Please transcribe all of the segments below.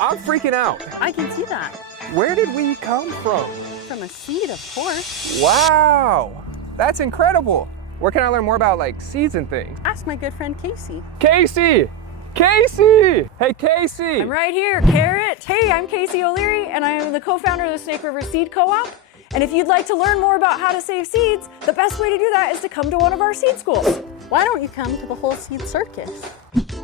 I'm freaking out. I can see that. Where did we come from? From a seed, of course. Wow, that's incredible. Where can I learn more about like seeds and things? Ask my good friend Casey. Casey! Casey! Hey, Casey! I'm right here, Carrot. Hey, I'm Casey O'Leary, and I am the co-founder of the Snake River Seed Co-op. And if you'd like to learn more about how to save seeds, the best way to do that is to come to one of our seed schools. Why don't you come to the Whole Seed Circus?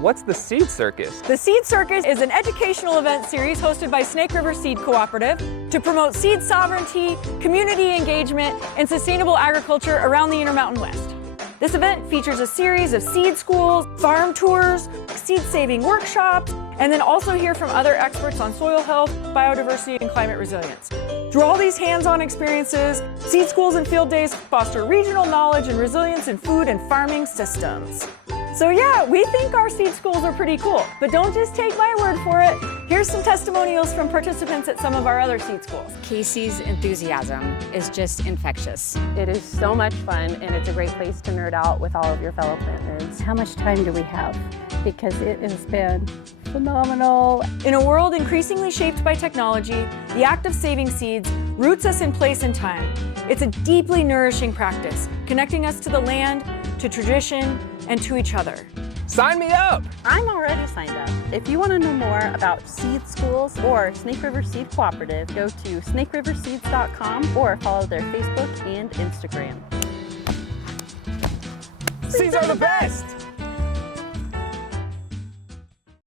What's the Seed Circus? The Seed Circus is an educational event series hosted by Snake River Seed Cooperative to promote seed sovereignty, community engagement, and sustainable agriculture around the Intermountain West. This event features a series of seed schools, farm tours, seed-saving workshops, and then also hear from other experts on soil health, biodiversity, and climate resilience. Through all these hands-on experiences, seed schools and field days foster regional knowledge and resilience in food and farming systems. So yeah, we think our seed schools are pretty cool, but don't just take my word for it. Here's some testimonials from participants at some of our other seed schools. Casey's enthusiasm is just infectious. It is so much fun, and it's a great place to nerd out with all of your fellow plant nerds. How much time do we have? Because it has been phenomenal. In a world increasingly shaped by technology, the act of saving seeds roots us in place and time. It's a deeply nourishing practice, connecting us to the land, to tradition, and to each other. Sign me up! I'm already signed up. If you want to know more about seed schools or Snake River Seed Cooperative, go to snakeriverseeds.com or follow their Facebook and Instagram. Seeds are the best!